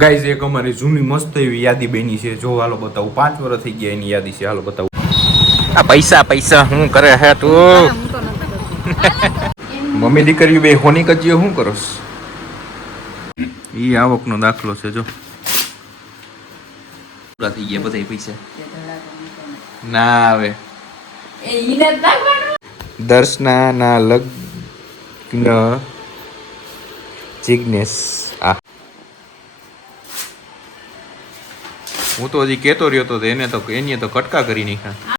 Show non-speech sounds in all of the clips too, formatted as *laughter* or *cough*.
Guys એક અમારી જૂની મસ્ત એવી યાદી બની છે. જો હાલો બતાવું. પાંચ વર્ષ થઈ ગયા એની યાદી છે. હાલો બતાવું. આ પૈસા પૈસા શું કરે હે તું? મમ્મી દીકરી બે હોની કજીઓ શું કરોસ ઈ આવકનો દાખલો છે જો. પૂરા થઈ ગયા બધા પૈસા. ના આવે. દર્શના ના લગ્ન જિગ્નેશ. આ. હું તો હજી કહેતો રહ્યો તો એને તો એને તો કટકા કરી નાખ્યા.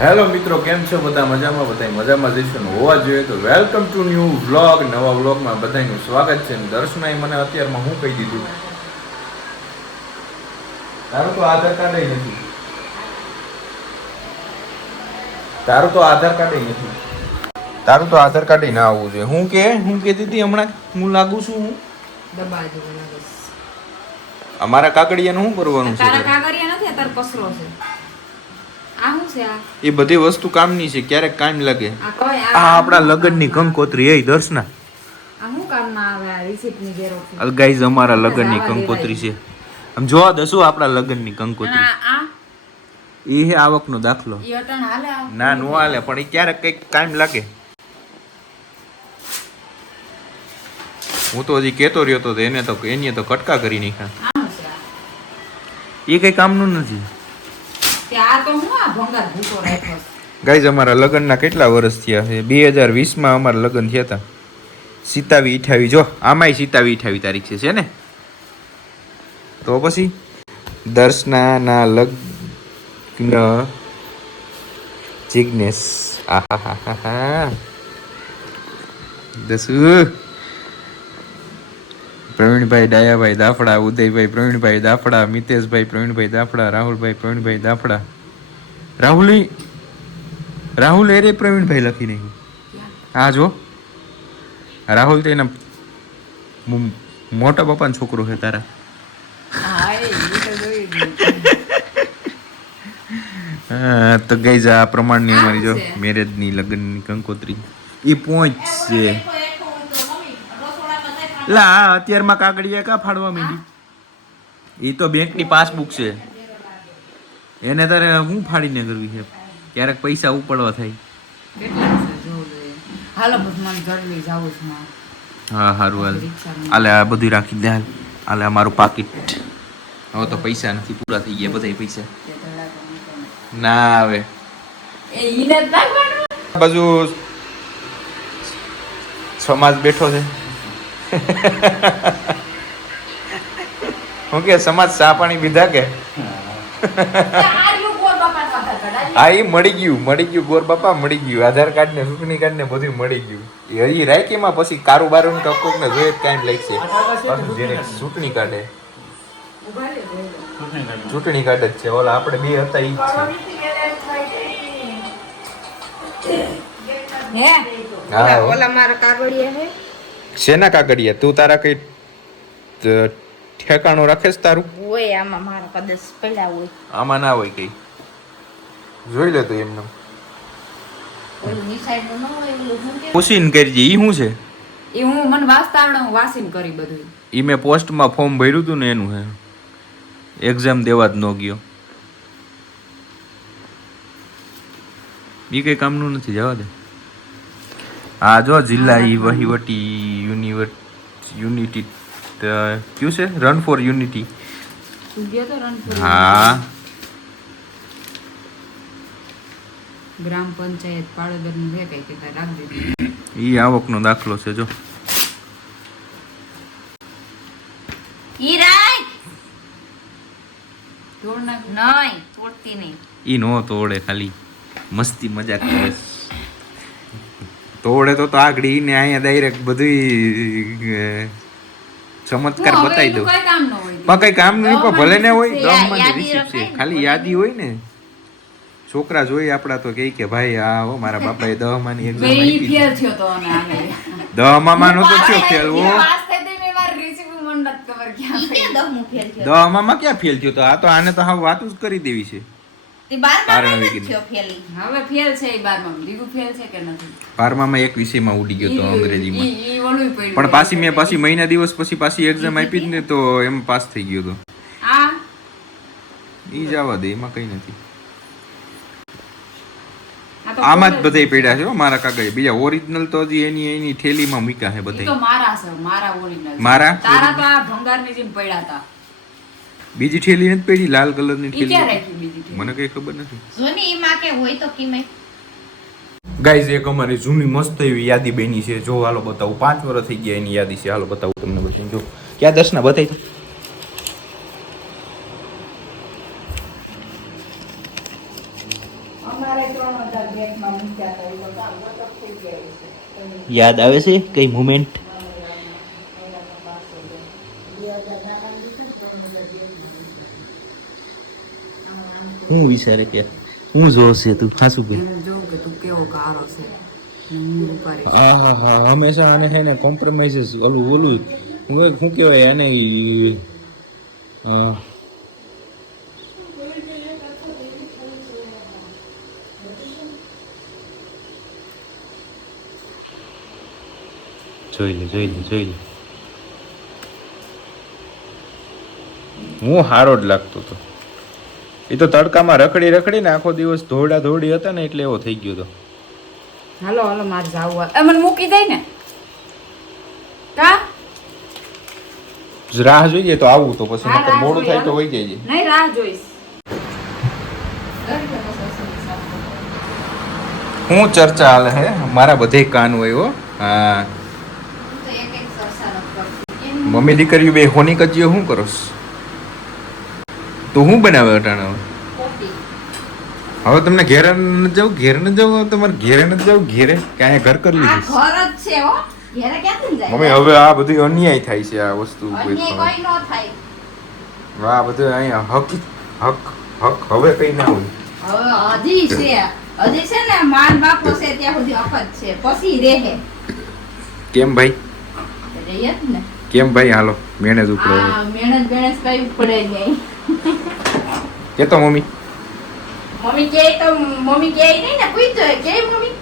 હેલો મિત્રો કેમ છો? બધા મજામાં? બધા મજામાં જઈશું હોવા જોઈએ તો વેલકમ ટુ ન્યૂ વ્લોગ નવા વ્લોગમાં બધાનું સ્વાગત છે દર્શનાએ મને અત્યારમાં હું કહી દીધું? તારું તો આધાર કાર્ડ નથી. તારું તો આધાર કાર્ડ નથી. તારું તો આધાર કાર્ડ ના આવવું જોઈએ. હું કે? હું કહેતી હતી હમણાં? હું લાગુ છું હું? અમારા કાકડિયાનું શું કરવાનું છે? તારા તારે? નથી આ કસરો છે. આ શું છે આ? એ બધી વસ્તુ કામની છે ક્યારેક કામ લાગે. આ કઈ આ આપણા લગ્નની કંકોત્રી એ દર્શના. આ શું કામમાં આવે આ receipt ની ગાઈઝ અમારા લગ્નની કંકોત્રી છે. આમ જોવા દસું આપણા લગ્નની કંકોત્રી? આ? એ હે આવકનો દાખલો. ઈ અટાણ હાલે આ? ના નો હાલે પણ એ ક્યારેક કંઈક કામ લાગે. હું તો હજી કેતો રહ્યો તો એને તો એની તો કટકા કરી નાખ્યા? એ કઈ કામનું નથી. ગાઈઝ અમારા લગ્નના કેટલા વર્ષ થયા છે? બે હજાર વીસમાં અમારા લગ્ન થયા હતા. સિતાવી ઈઠાવી જો આમાંય સિતાવી અઠાવી તારીખ છે ને? તો પછી? દર્શના ના હા હા હા દસુ. પ્રવીણભાઈ ડાયાભાઈ દાફડા ઉદયભાઈ પ્રવીણભાઈ દાફડા મિતેશભાઈ પ્રવીણભાઈ દાફડા રાહુલભાઈ પ્રવીણભાઈ દાફડા. રાહુલ રાહુલ એરે પ્રવીણભાઈ લખી નાખ્યું. હા જો. રાહુલ તો એના મોટા પપ્પાનો છોકરો છે તારા. તો જોયું જ ગઈ આ પ્રમાણની અમારી જો મેરેજની લગ્નની કંકોત્રી. એ પહોંચશે છે. લા અત્યારમાં કાગળિયા કા ફાડવા માંડી. એ તો બેંકની પાસબુક છે. એને તારે હું ફાડીને કરવી છે? ક્યારેક પૈસા ઉપાડવા થાય. હાલો મને જાવું છે હા સારું હાલ. હાલે આ બધું રાખી દે હાલ. હાલે અમારું પાકીટ. હવે તો પૈસા નથી પૂરા થઈ ગયા બધા પૈસા. ના આવે. બાજુ સમાજ બેઠો છે. *laughs* હું કે સમાજ સા પાણી પીધા કે? કાર્ડ. *laughs* હા એ મળી ગયું મળી ગયું ગોર બાપા મળી ગયું. આધાર કાર્ડ ને ચૂંટણી કાર્ડ ને બધું મળી ગયું. એ રાયકીમાં પછી કારોબાર કોક ને જોઈએ ટાઈમ લાગશે ચૂંટણી લો. ચૂંટણી કાર્ડ જ છે. ઓલા આપણે બે હતા ઈ જ છે. હા. ઓલા મારા કાગળિયા હે શેના કાગળિયા? તું તારા કઈ ત- ઠેકાણું રાખેસ તારું? હોય આમાં મારા કદાચ પડ્યા હોય. આમાં ના હોય કઈ. જોઈ લે તો એમને. પૂછીને કરજે ઈ શું છે? એ હું મને વાંચતા આવડે હું વાંચીને કરી બધું. ઈ મેં પોસ્ટમાં ફોર્મ ભર્યું હતું ને એનું હે. એક્ઝામ દેવા જ ન ગયો. ઈ કઈ કામનું નથી જવા દે. આ જો જિલ્લા ઈ વહીવટી યુનિવર્સ યુનિટી કયું છે? રન ફોર યુનિટી હા. ગ્રામ પંચાયત પાળોદરનું છે કઈ કહેતા રાખ દીધું ઈ આવકનો દાખલો છે જો. ઈ રાખ! તોડ નાખ નહીં તોડતી નહીં. ઈ નો તોડે ખાલી. મસ્તી મજાક કરે. તોડે તો તો આગળી ને અહીંયા ડાયરેક્ટ બધું ચમત્કાર બતાવી દઉં. કઈ કામ ન હોય પણ કઈ કામ નહીં પણ ભલે ને હોય દમ યાદી છે. ખાલી યાદી હોય ને. છોકરા જોઈ આપડા તો કહે કે ભાઈ આ હો મારા બાપાએ દહમાની એક્ઝામ આપી ફેલ તો અને આને દહમામાં નહોતો થયો ફેલ હો. તો દહમામાં ક્યાં ફેલ થયો? તો? આ તો આને તો હા વાતું જ કરી દેવી છે. બારમામાં એક વિષયમાં ઉડી ગયો તો અંગ્રેજીમાં. પણ પાછી મેં પાછી મહિના દિવસ પછી પાછી એક્ઝામ આપી જ ને તો એમ પાસ થઈ ગયો તો. આ ઈ જવા દે એમાં કઈ નથી. આ આમાં જ બધાય પડ્યા છે હો મારા કાકા બીજા ઓરિજિનલ તો હજી એની એની થેલીમાં મૂક્યા છે બધા મારા છે મારા ઓરિજિનલ મારા? તારા તો આ ભંગારની જેમ પડ્યા હતા. બીજી થેલી નથી પેડી લાલ કલરની ઠેલી? મને કઈ ખબર નથી. જોની ઈમાં કે હોય તો કિમે. ગાઈઝ એક અમારી જૂની મસ્ત એવી યાદી બની છે. જો હાલો બતાવું પાંચ વર્ષ થઈ ગયા એની યાદી છે. હાલો બતાવું તમને બધી. જો ક્યાં દર્શના બતાવી યાદ આવે છે કઈ મુમેન્ટ હું વિચારે કે હું જોશે તું ખાસું કે. જોઉં કે તું કેવો કારો છે. ને હું. હા હા હંમેશા આને હે ને કોમ્પ્રોમાઇઝ ઓલું ઓલું હું શું કહેવાય એને જોઈ લે જોઈ લે જોઈ લે. હું હારો જ લાગતો હતો એ તો તડકામાં રખડી રખડી ને આખો દિવસ ધોડા ધોડી હતા ને એટલે એવો થઈ ગયો હતો હાલો હાલો મારે જાવું એ મને મૂકી દે ને. કા? રાહ જોઈએ તો આવું તો પછી નકર મોડું થાય તો હોઈ જાય નહીં રાહ જોઈશ. હું ચર્ચા હાલે હે? મારા બધે કાન હોય હો. હા. તો મમ્મી દીકરીઓ બે હોની કજીઓ શું કરોસ તો હું બનાવે અટાણે હવે? તમને ઘેરે ન જાવ ઘેરે ન જાવ તમારે ઘેરે ન જાવ ઘેરે કે ઘર કરી લીધું ઘર જ છે હો. ઘેરે ક્યાંથી જાય? મમ્મી હવે આ બધું અન્યાય થાય છે આ વસ્તુ કોઈ નો થાય. આ બધું અહીંયા હક હક હક હવે કઈ ના હોય. હવે હજી છે. હજી છે ને માન બાપો છે ત્યાં સુધી અખત છે. પછી રહે. કેમ ભાઈ? રહીએ જ ને. કેમ ભાઈ? હાલો મેણે જ ઉપડે. આ મહેનત બેણસ કઈ ઉપડે નહીં. કેતો મમ્મી? મમ્મી કે તો મમ્મી કે નહીં ને પૂછતો કે મમ્મી?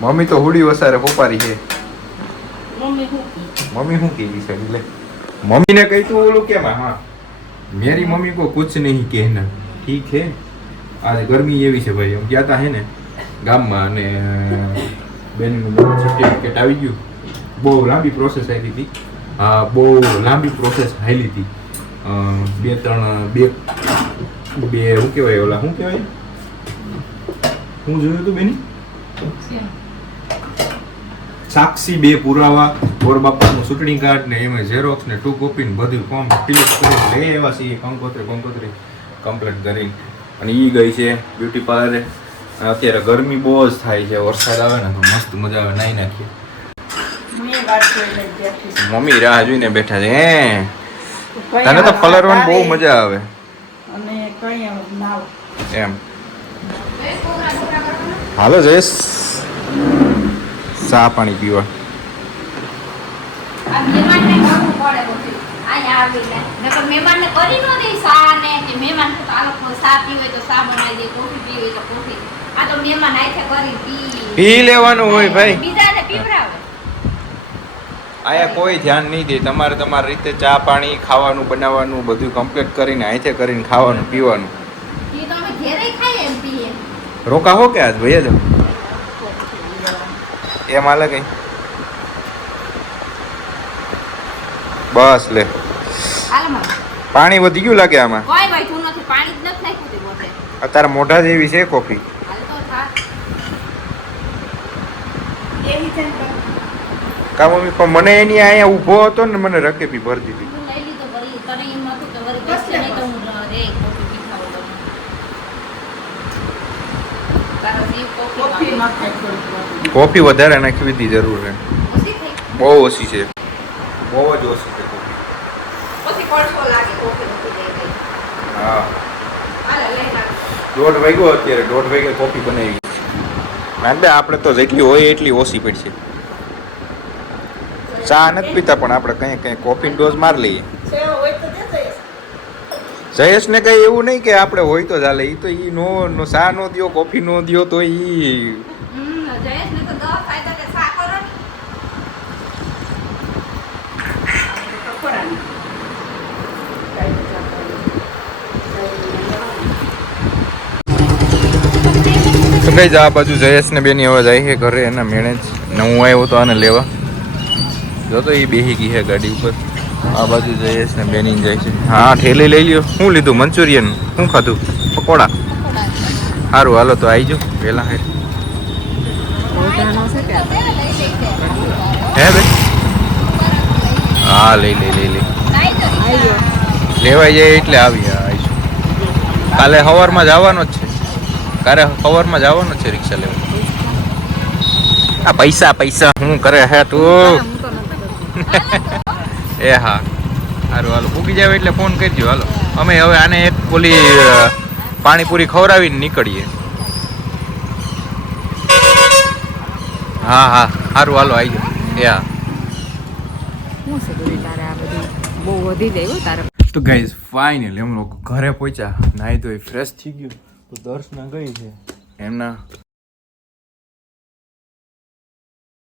મમ્મી તો હુડી વસારે પોપારી છે. મમ્મી કી? મમ્મી શું કહેલી છે? એટલે મમ્મીને કહી તું ઓલું કેમ હા. મેરી મમ્મી કો કુછ નહીં કહેના. ઠીક છે? આજે ગરમી એવી છે ભાઈ. हम ગયા તા હે ને ગામમાં અને બેનનું સર્ટિફિકેટ આવી ગયું. બહુ લાંબી પ્રોસેસ આવી હતી. હા બહુ લાંબી પ્રોસેસ હાલી હતી. બે ત્રણ બે બે શું કહેવાય ઓલા શું કહેવાય? હું જોયું હતું બેની? સાક્ષી બે પુરાવા ઓર બાપાનું ચૂંટણી કાર્ડ ને એમાં ઝેરોક્સ ને ટુ કોપી ને બધું ફોર્મ ફિલઅપ કરી લે એવા છીએ. કંકોત્રી કંકોત્રી કમ્પ્લીટ કરી અને એ ગઈ છે બ્યુટી પાર્લરે અત્યારે ગરમી બહુ જ થાય છે. વરસાદ આવે ને તો મસ્ત મજા આવે. નાઈ નાખીએ. મમ્મી રાહ જોઈને બેઠા છે હે? તને તો પલરવાની બહુ મજા આવે. અને કઈ ના એમ. હાલો જયેશ. ચા પાણી પીવા. આ મહેમાનને કરવું પડે બધું અહીંયા આવીને નકર મહેમાનને કરી ન દે સા ને કે મહેમાન તો આ લોકો સા પીવે હોય તો સા બનાવી દે કોફી પીવે હોય તો કોફી આ તો મહેમાન આથે કરી પી પી લેવાનું હોય ભાઈ. બીજાને પીવડાવે. અહીંયા કોઈ ધ્યાન નહીં દે. તમારે તમારી રીતે ચા પાણી ખાવાનું બનાવવાનું બધું કમ્પ્લીટ કરીને અહીંથી કરીને ખાવાનું પીવાનું. રોકા હો કે આજ? ભાઈ જ એમ હાલે કઈ? બસ લે. પાણી વધી ગયું લાગે આમાં? કોઈ ભાઈ તું નથી પાણી જ નથી નાખ્યું તે પોતે. અત્યારે મોઢા જેવી છે કોફી. હાલ તો થા. એવી છે ને કા મમ્મી પણ મને એની અહીંયા ઊભો હતો ને મને રકેબી ભરી દીધી. કોફી ન વધારે નાખવી હતી જરૂર છે. બહુ ઓછી છે. બહુ જ ઓછી છે કોફી. હા. દોઢ વાગ્યો અત્યારે. દોઢ વાગે કોફી બનાવી. નાંદે આપણે તો જેટલી હોય એટલી ઓછી પડશે. ચા નથી પીતા પણ આપણે કંઈ કંઈ કોફી ડોઝ મારી લઈએ જયેશને એ. કઈ એવું નહીં કે આપણે હોય તો ચાલે ઈ તો ઈ નો નો સા નો દ્યો કોફી નો દ્યો તો. કપડાની. કાંઈ આ બાજુ જયેશ ને બેની હવે જાય છે ઘરે એના મેળે જ ને હું આવ્યો તો આને લેવા જો તો એ બેહી ગઈ છે ગાડી ઉપર. આ બાજુ જઈએ છે ને બેની જાય છે. હા ઠેલી લઈ લ્યો. શું લીધું? મંચુરિયન. શું ખાધું? પકોડા. સારું, હાલો તો આવી જો વહેલા હે. હે બે હા, લઈ લઈ લઈ લઈ લેવાઈ જાય એટલે આવી આવીશું કાલે સવારમાં જવાનો જ છે. કાલે સવારમાં જવાનો છે રિક્ષા લેવા. આ પૈસા પૈસા. શું કરે હે તું? એ હા. સારું હાલો. પૂગી જાવ એટલે ફોન કરજો હાલો. અમે હવે આને એક ઓલી પાણીપુરી ખવડાવીને નીકળીએ. હા હા. સારું હાલો આવી જાઓ. એ બહુ વધી જાય હો તો ગાઈઝ ફાઇનલી એમ લોકો ઘરે પહોંચ્યા. નાહી ધોઈ ફ્રેશ થઈ ગયું. તો દર્શના ગઈ છે. એમના